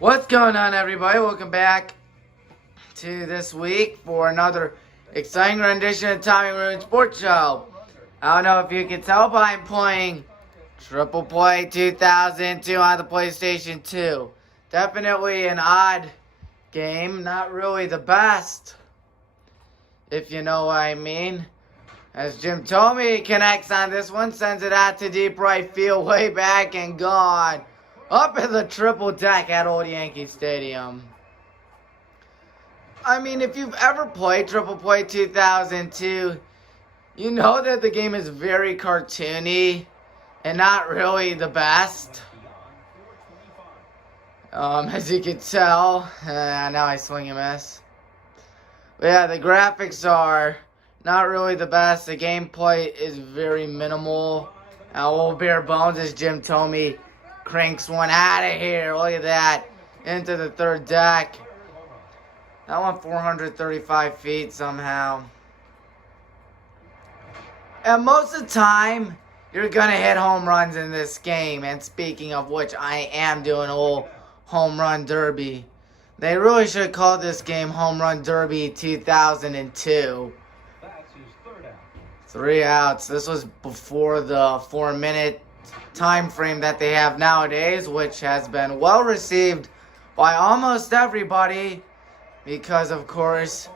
What's going on, everybody? Welcome back to this week for another exciting rendition of Tommy Maroon Sports Show. I don't know if you can tell, but I'm playing Triple Play 2002 on the PlayStation 2. Definitely an odd game, not really the best, if you know what I mean. As Jim Tommy connects on this one, sends it out to deep right field, way back and gone. Up in the triple deck at Old Yankee Stadium. I mean, if you've ever played Triple Play 2002, you know that the game is very cartoony and not really the best. As you can tell, now I swing and miss. But yeah, the graphics are not really the best. The gameplay is very minimal. Old bare bones as Jim Tomey cranks one out of here. Look at that. Into the third deck. That went 435 feet somehow. And most of the time, you're going to hit home runs in this game. And speaking of which, I am doing a little home run derby. They really should call this game Home Run Derby 2002. 3 outs. This was before the 4-minute time frame that they have nowadays, which has been well received by almost everybody because, of course,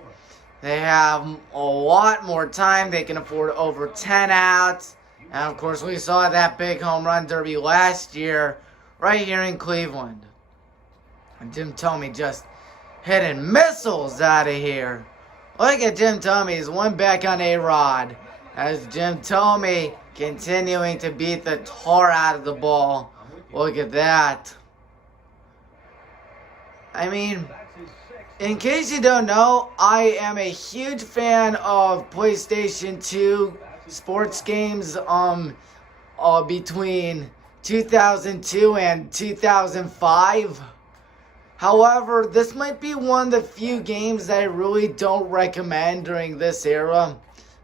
they have a lot more time. They can afford over 10 outs. And, of course, we saw that big home run derby last year right here in Cleveland. And Jim Tomey just hitting missiles out of here. Look at Jim Tomey. He's one back on A-Rod. As Jim Tomey continuing to beat the tar out of the ball. Look at that. I mean, in case you don't know, I am a huge fan of PlayStation 2 sports games between 2002 and 2005. However, this might be one of the few games that I really don't recommend during this era.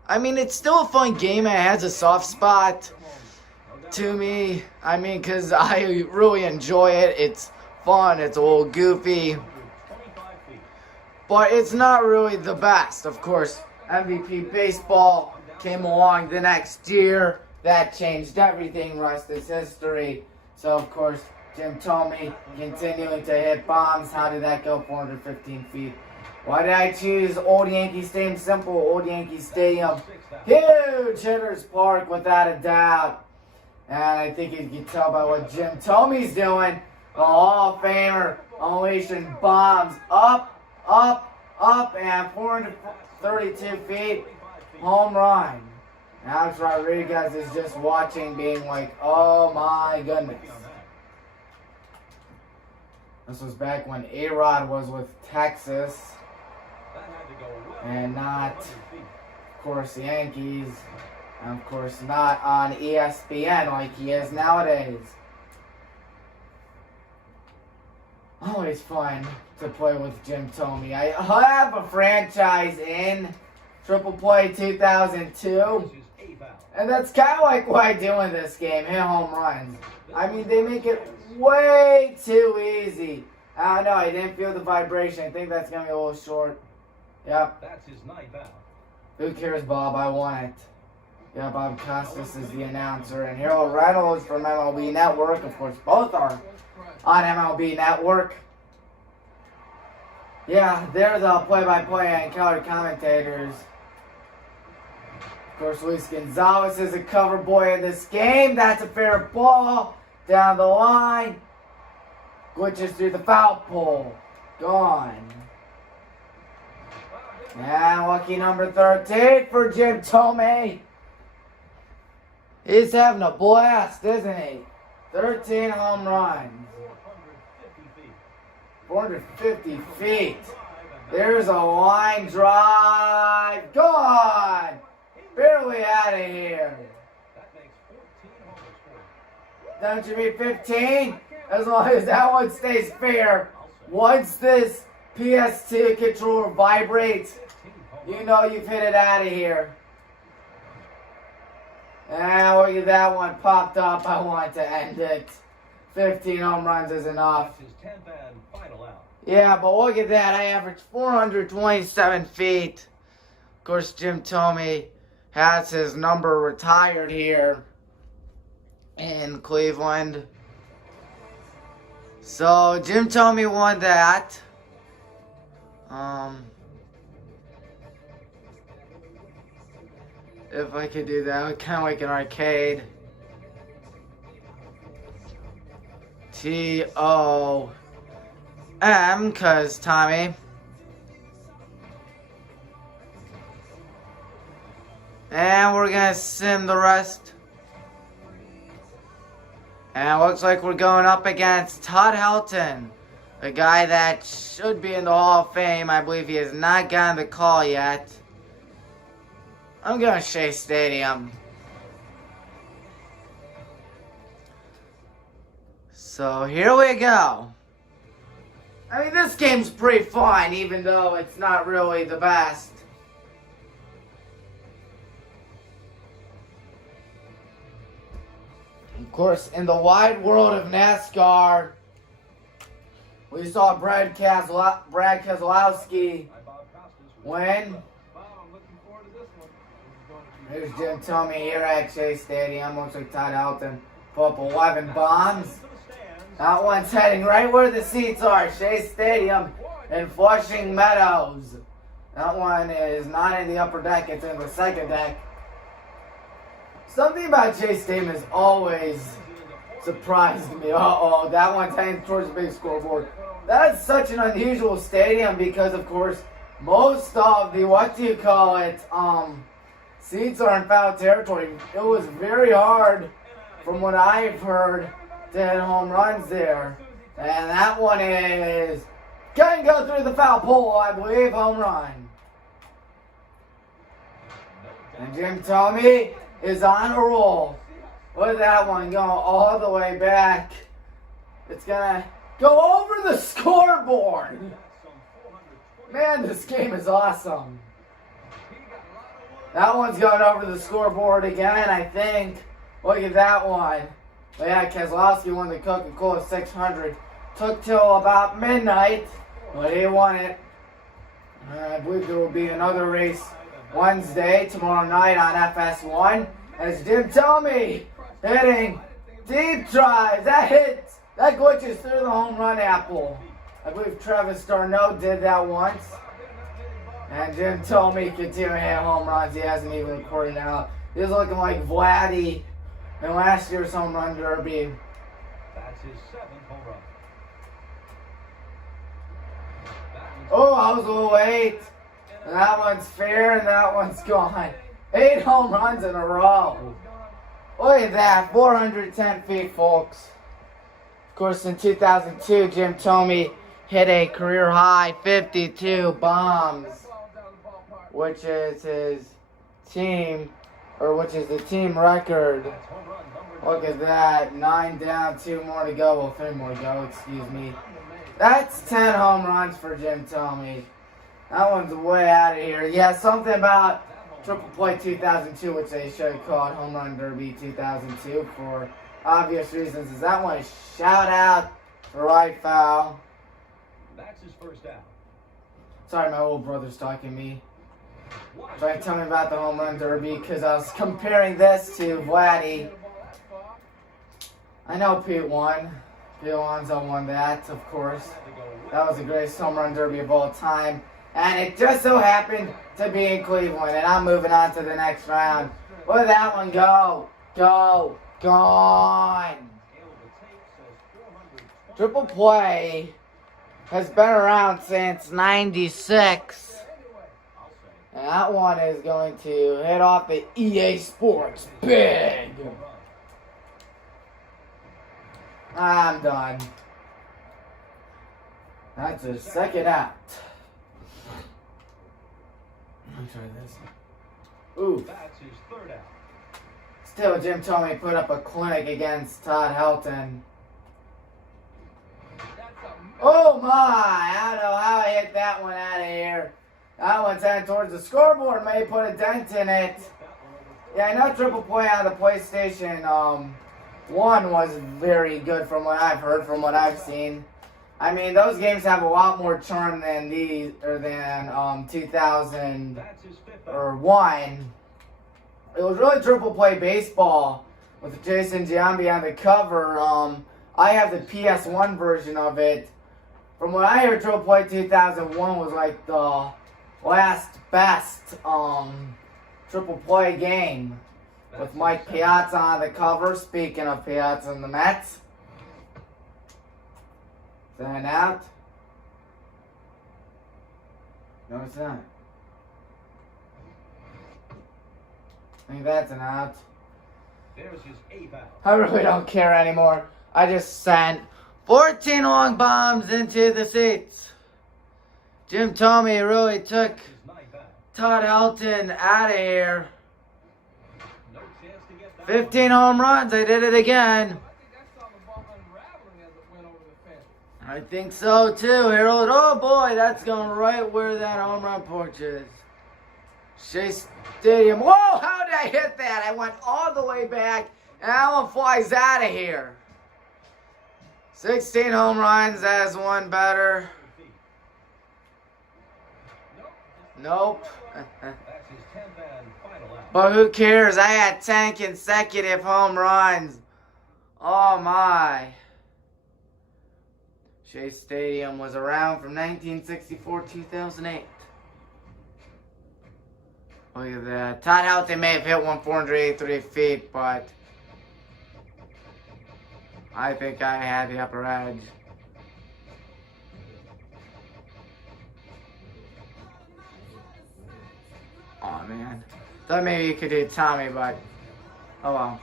I mean, it's still a fun game and it has a soft spot to me. I mean, because I really enjoy it. It's fun. It's a little goofy. But it's not really the best. Of course, MVP Baseball came along the next year. That changed everything. Rest is history. So, of course, Jim Tomey continuing to hit bombs. How did that go? 415 feet. Why did I choose Old Yankee Stadium? Simple. Old Yankee Stadium. Huge hitters park without a doubt. And I think you can tell by what Jim Tomey's doing. The Hall of Famer unleashing bombs up, and 432 feet. Home run. Alex Rodriguez is just watching, being like, oh my goodness. This was back when A-Rod was with Texas. And not, of course, the Yankees. And, of course, not on ESPN like he is nowadays. Always fun to play with Jim Tomey. I have a franchise in Triple Play 2002. And that's kind of like what I do in this game. Hit home runs. I mean, they make it way too easy. I don't know. I didn't feel the vibration. I think that's going to be a little short. Yep. That's his night out. Who cares, Bob? I want it. Yeah, Bob Costas is the announcer. And Harold Reynolds from MLB Network. Of course, both are on MLB Network. Yeah, they're the play-by-play and color commentators. Of course, Luis Gonzalez is a cover boy in this game. That's a fair ball. Down the line. Glitches through the foul pole. Gone. And lucky number 13 for Jim Tomey. He's having a blast, isn't he? 13 home runs. 450 feet. There's a line drive. Gone. Barely out of here. Don't you be 15? As long as that one stays fair. Once this PS2 controller vibrates, you know you've hit it out of here. And look at that one popped up. I want to end it. 15 home runs is enough. Yeah, but look at that. I averaged 427 feet. Of course, Jim Tomey has his number retired here in Cleveland. So, Jim Tomey won that. If I could do that, kind of like an arcade. TOM, cause Tommy. And we're gonna sim the rest. And it looks like we're going up against Todd Helton, a guy that should be in the Hall of Fame. I believe he has not gotten the call yet. I'm going Shea Stadium. So here we go. I mean, this game's pretty fun, even though it's not really the best. Of course, in the wide world of NASCAR, we saw Brad Keselowski win. Here's Jim Tomey here at Shea Stadium. Looks like Todd Helton put up 11 bombs. That one's heading right where the seats are, Shea Stadium in Flushing Meadows. That one is not in the upper deck, it's in the second deck. Something about Shea Stadium has always surprised me. Uh-oh, that one's heading towards the big scoreboard. That's such an unusual stadium because, of course, most of the, seats are in foul territory. It was very hard, from what I've heard, to hit home runs there. And that one is going to go through the foul pole, I believe, home run. And Jim Tomey is on a roll. Look at that one going all the way back. It's going to go over the scoreboard. Man, this game is awesome. That one's going over the scoreboard again, I think. Look at that one. But yeah, Keselowski won the Coca-Cola 600. Took till about midnight, but he won it. I believe there will be another race Wednesday, tomorrow night on FS1. As Jim Tomey hitting deep drives. That glitches through the home run apple. I believe Travis Darno did that once. And Jim Tomey continuing to hit home runs. He hasn't even recorded out. He's looking like Vladdy in last year's home run derby. That's his 7th home run. Oh, I was a little late. And that one's fair and that one's gone. 8 home runs in a row. Look at that, 410 feet, folks. Of course, in 2002, Jim Tomey hit a career high 52 bombs, which is the team record. Look at that, 9 down, 2 more to go. Well, 3 more to go, excuse me. That's 10 home runs for Jim Tomey. That one's way out of here. Yeah, something about Triple Play 2002, which they should have called Home Run Derby 2002 for obvious reasons. Is that one a shout out for right foul? That's his first out. Sorry, my old brother's talking to me. But tell me about the Home Run Derby because I was comparing this to Vladdy. I know Pete won. Pete Alonso won that, of course. That was the greatest Home Run Derby of all time. And it just so happened to be in Cleveland. And I'm moving on to the next round. Where'd that one go? Go. Gone. Triple Play has been around since '96. And that one is going to hit off the EA Sports big. I'm done. That's a second out. Let me try this. Ooh. That's his 3rd out. Still, Jim Tomey put up a clinic against Todd Helton. Oh my! I don't know how I hit that one out of here. That one's heading towards the scoreboard. May put a dent in it. Yeah, I know Triple Play on the PlayStation 1 was very good from what I've heard, from what I've seen. I mean, those games have a lot more charm than 2001. That's his fifth It out. was really triple play baseball with Jason Giambi on the cover. I have the PS1 version of it. From what I heard, triple play 2001 was like the last best triple play game with Mike Piazza on the cover. Speaking of Piazza and the Mets. Is that an out? No, it's not. I think that's an out. There's his eighth out. I really don't care anymore. I just sent 14 long bombs into the seats. Jim Tommy really took His ninth out. Todd Helton out of here. No chance to get that 15 home runs. I did it again. I think so too, Harold. Oh boy, that's going right where that home run porch is. Shea Stadium. Whoa, how did I hit that? I went all the way back, and that one flies out of here. 16 home runs, that's one better. Nope. That's his 10th and final out. But who cares? I had 10 consecutive home runs. Oh my. Shea Stadium was around from 1964-2008. Look at that. Todd Helton may have hit one 483 feet, but I think I had the upper edge. Oh man. Thought maybe you could do Tommy, but oh well.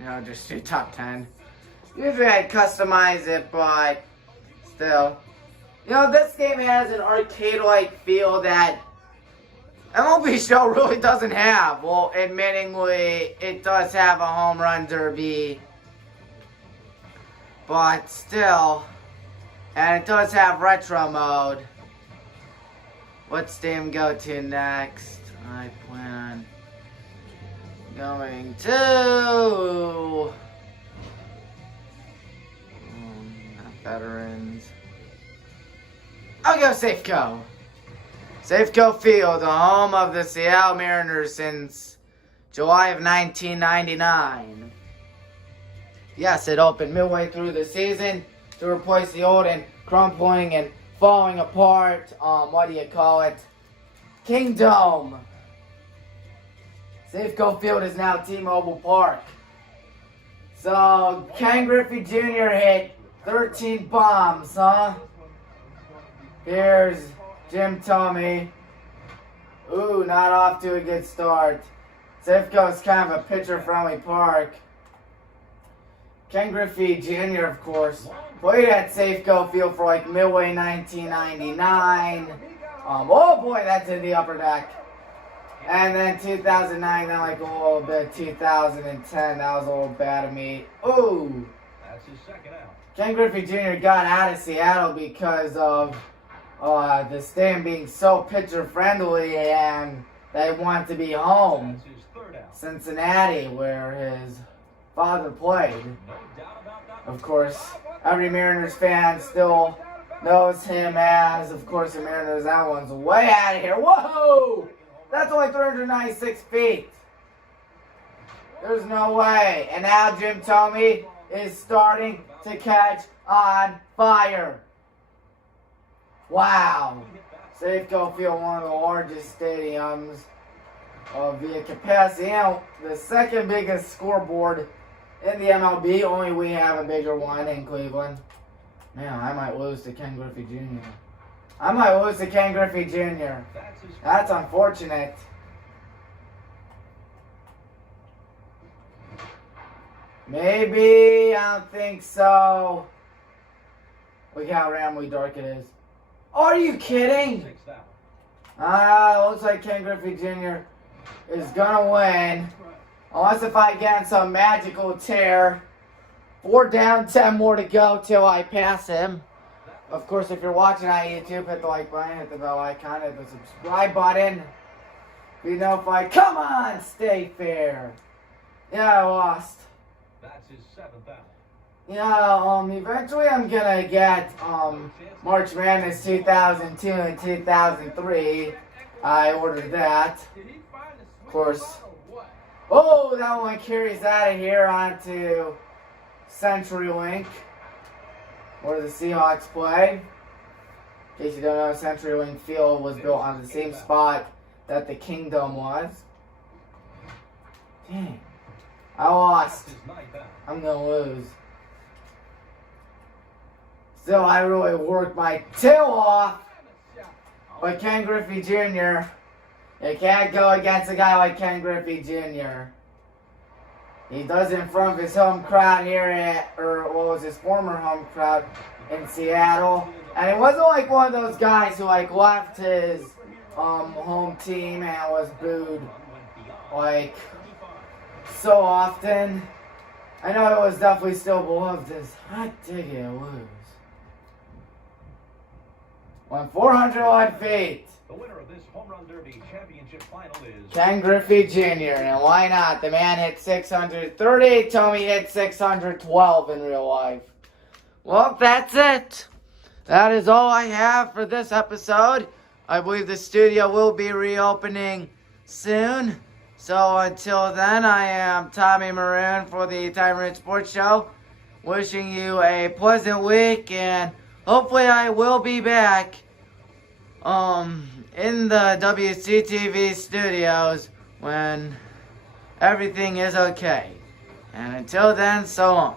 You know, just do top 10. Usually I'd customize it, but still. You know, this game has an arcade-like feel that MLB Show really doesn't have. Well, admittingly, it does have a home run derby. But still. And it does have retro mode. What stadium go to next? I plan on going to Veterans. I'll go Safeco. Safeco Field, the home of the Seattle Mariners since July of 1999. Yes, it opened midway through the season to replace the old and crumbling and falling apart, what do you call it? Kingdome. Safeco Field is now T-Mobile Park. So, Ken Griffey Jr. hit 13 bombs, huh? Here's Jim Tomey. Ooh, not off to a good start. Safeco is kind of a pitcher-friendly park. Ken Griffey Jr., of course, played at Safeco Field for like midway 1999. Oh boy, that's in the upper deck. And then 2009, then like a little bit 2010, that was a little bad of me. Ooh. That's his second out. Ken Griffey Jr. got out of Seattle because of the stadium being so pitcher-friendly and they want to be home. That's his third out. Cincinnati, where his father played. No doubt about that. Of course, every Mariners fan still knows him as, of course, the Mariners. That one's way out of here. Whoa! That's only 396 feet. There's no way. And now Jim Tomey is starting to catch on fire. Wow. Safeco Field, one of the largest stadiums via capacity. You know, the second biggest scoreboard in the MLB. Only we have a bigger one in Cleveland. Man, I might lose to Ken Griffey Jr. I might lose to Ken Griffey Jr. That's unfortunate. Maybe. I don't think so. Look how ramly dark it is. Are you kidding? Sixth out. Looks like Ken Griffey Jr. is gonna win. Unless if I get in some magical tear. 4 down, 10 more to go till I pass him. Of course, if you're watching on YouTube, hit the like button, hit the bell icon, hit the subscribe button. Be notified. Come on, stay fair. Yeah, I lost. That's his seventh out. Eventually I'm gonna get, March Madness 2002 and 2003. I ordered that. Of course. Oh, that one carries out of here onto CenturyLink, where the Seahawks play. In case you don't know, CenturyLink Field was built on the same spot that the Kingdom was. Dang. I lost. I'm gonna lose. Still, I really worked my tail off. But Ken Griffey Jr., you can't go against a guy like Ken Griffey Jr. He does it in front of his home crowd here his former home crowd in Seattle. And he wasn't like one of those guys who like left his home team and was booed like so often. I know it was definitely still beloved as hot diggity lose. Won 401 feet. The winner of this Home Run Derby championship final is Ken Griffey Jr. And why not? The man hit 630. Tommy hit 612 in real life. Well, that's it. That is all I have for this episode. I believe the studio will be reopening soon. So until then, I am Tommy Maroon for the Tommy Maroon Sports Show. Wishing you a pleasant week, and hopefully I will be back in the WCTV studios when everything is okay. And until then, so long.